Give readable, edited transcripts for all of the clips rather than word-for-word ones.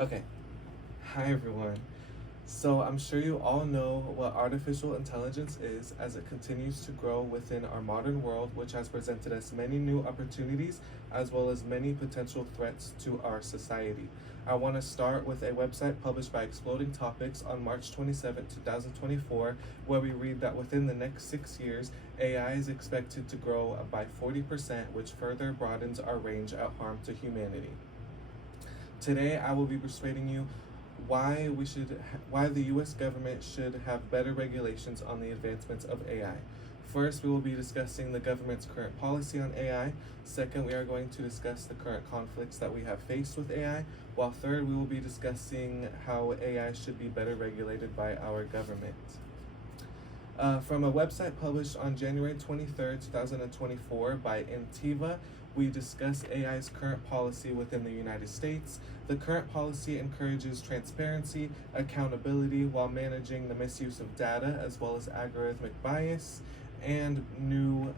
Okay. Hi, everyone. So, I'm sure you all know what artificial intelligence is as it continues to grow within our modern world, which has presented us many new opportunities as well as many potential threats to our society. I want to start with a website published by Exploding Topics on March 27, 2024, where we read that within the next 6 years, AI is expected to grow by 40%, which further broadens our range of harm to humanity. Today, I will be persuading you why the U.S. government should have better regulations on the advancements of AI. First, we will be discussing the government's current policy on AI. Second, we are going to discuss the current conflicts that we have faced with AI. While third, we will be discussing how AI should be better regulated by our government. From a website published on January 23rd, 2024 by Intiva, we discuss AI's current policy within the United States. The current policy encourages transparency, accountability while managing the misuse of data as well as algorithmic bias and new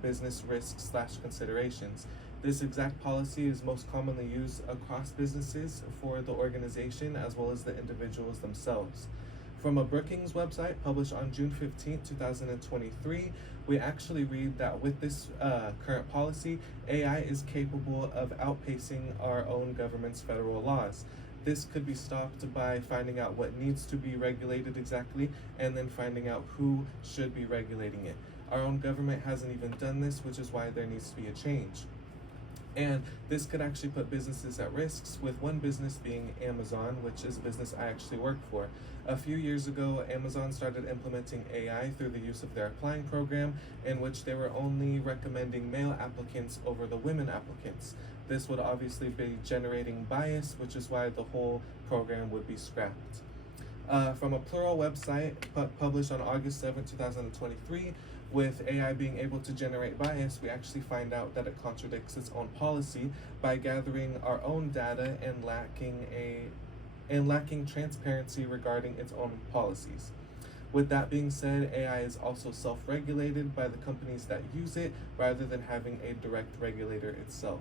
business risks/considerations. This exact policy is most commonly used across businesses for the organization as well as the individuals themselves. From a Brookings website published on June 15, 2023, we actually read that with this current policy, AI is capable of outpacing our own government's federal laws. This could be stopped by finding out what needs to be regulated exactly and then finding out who should be regulating it. Our own government hasn't even done this, which is why there needs to be a change. And this could actually put businesses at risks, with one business being Amazon, which is a business I actually work for. A few years ago, Amazon started implementing AI through the use of their applying program, in which they were only recommending male applicants over the women applicants. This would obviously be generating bias, which is why the whole program would be scrapped. From a Plural website published on August 7, 2023, with AI being able to generate bias, we actually find out that it contradicts its own policy by gathering our own data and lacking transparency regarding its own policies. With that being said, AI is also self-regulated by the companies that use it rather than having a direct regulator itself.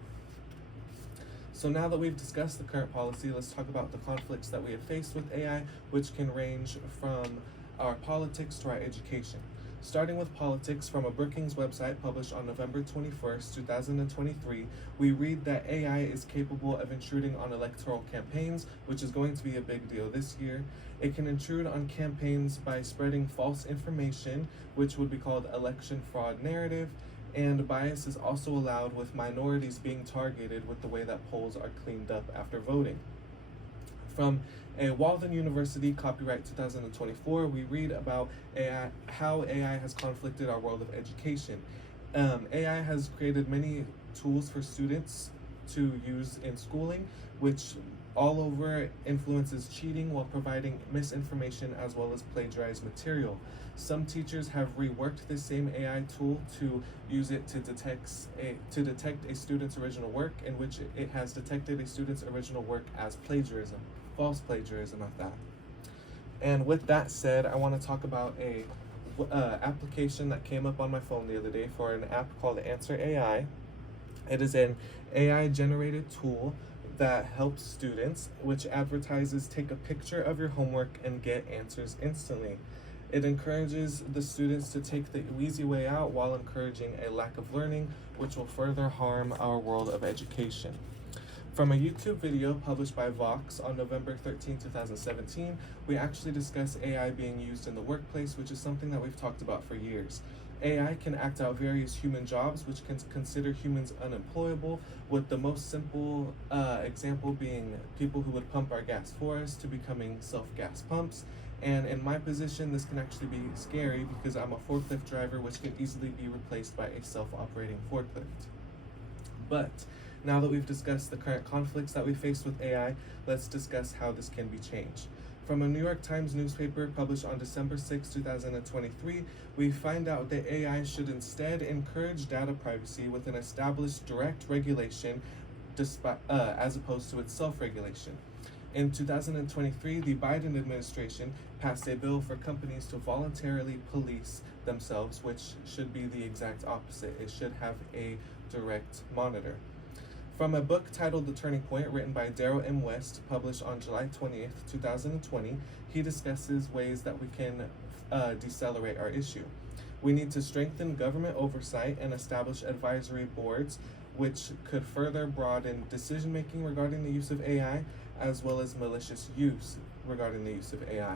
So now that we've discussed the current policy, let's talk about the conflicts that we have faced with AI, which can range from our politics to our education. Starting with politics, from a Brookings website published on November 21st, 2023, we read that AI is capable of intruding on electoral campaigns, which is going to be a big deal this year. It can intrude on campaigns by spreading false information, which would be called election fraud narrative, and bias is also allowed with minorities being targeted with the way that polls are cleaned up after voting. From a Walden University copyright 2024, we read about how AI has conflicted our world of education. AI has created many tools for students to use in schooling, which all over influences cheating while providing misinformation as well as plagiarized material. Some teachers have reworked this same AI tool to use it to detect a student's original work, in which it has detected a student's original work as plagiarism, false plagiarism at that. And with that said, I want to talk about a application that came up on my phone the other day for an app called Answer AI. It is an AI generated tool that helps students, which advertises take a picture of your homework and get answers instantly. It encourages the students to take the easy way out while encouraging a lack of learning, which will further harm our world of education. From a YouTube video published by Vox on November 13, 2017, we actually discuss AI being used in the workplace, which is something that we've talked about for years. AI can act out various human jobs, which can consider humans unemployable, with the most simple example being people who would pump our gas for us to becoming self-gas pumps. And in my position, this can actually be scary because I'm a forklift driver, which can easily be replaced by a self-operating forklift. But now that we've discussed the current conflicts that we face with AI, let's discuss how this can be changed. From a New York Times newspaper published on December 6, 2023, we find out that AI should instead encourage data privacy with an established direct regulation as opposed to its self-regulation. In 2023, the Biden administration passed a bill for companies to voluntarily police themselves, which should be the exact opposite. It should have a direct monitor. From a book titled The Turning Point, written by Daryl M. West, published on July 20th, 2020, he discusses ways that we can decelerate our issue. We need to strengthen government oversight and establish advisory boards, which could further broaden decision making regarding the use of AI, as well as malicious use regarding the use of AI.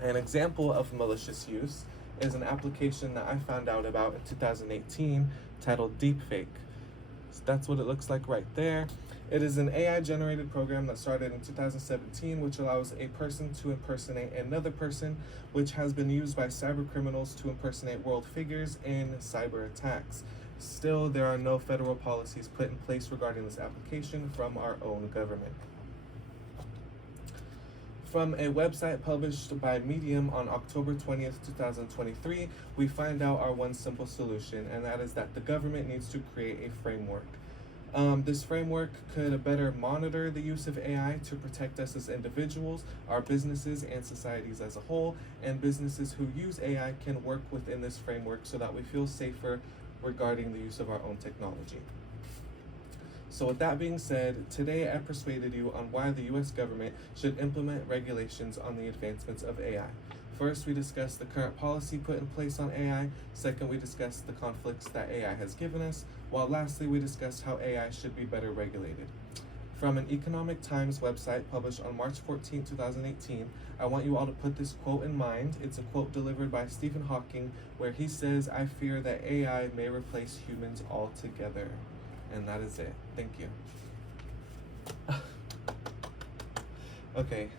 An example of malicious use is an application that I found out about in 2018 titled Deepfake. So that's what it looks like right there. It is an AI-generated program that started in 2017, which allows a person to impersonate another person, which has been used by cyber criminals to impersonate world figures in cyber attacks. Still, there are no federal policies put in place regarding this application from our own government. From a website published by Medium on October 20th, 2023, we find out our one simple solution, and that is that the government needs to create a framework. This framework could better monitor the use of AI to protect us as individuals, our businesses, and societies as a whole, and businesses who use AI can work within this framework so that we feel safer regarding the use of our own technology. So with that being said, today I persuaded you on why the US government should implement regulations on the advancements of AI. First, we discussed the current policy put in place on AI. Second, we discussed the conflicts that AI has given us. While lastly, we discussed how AI should be better regulated. From an Economic Times website published on March 14, 2018, I want you all to put this quote in mind. It's a quote delivered by Stephen Hawking, where he says, "I fear that AI may replace humans altogether." And that is it. Thank you. Okay,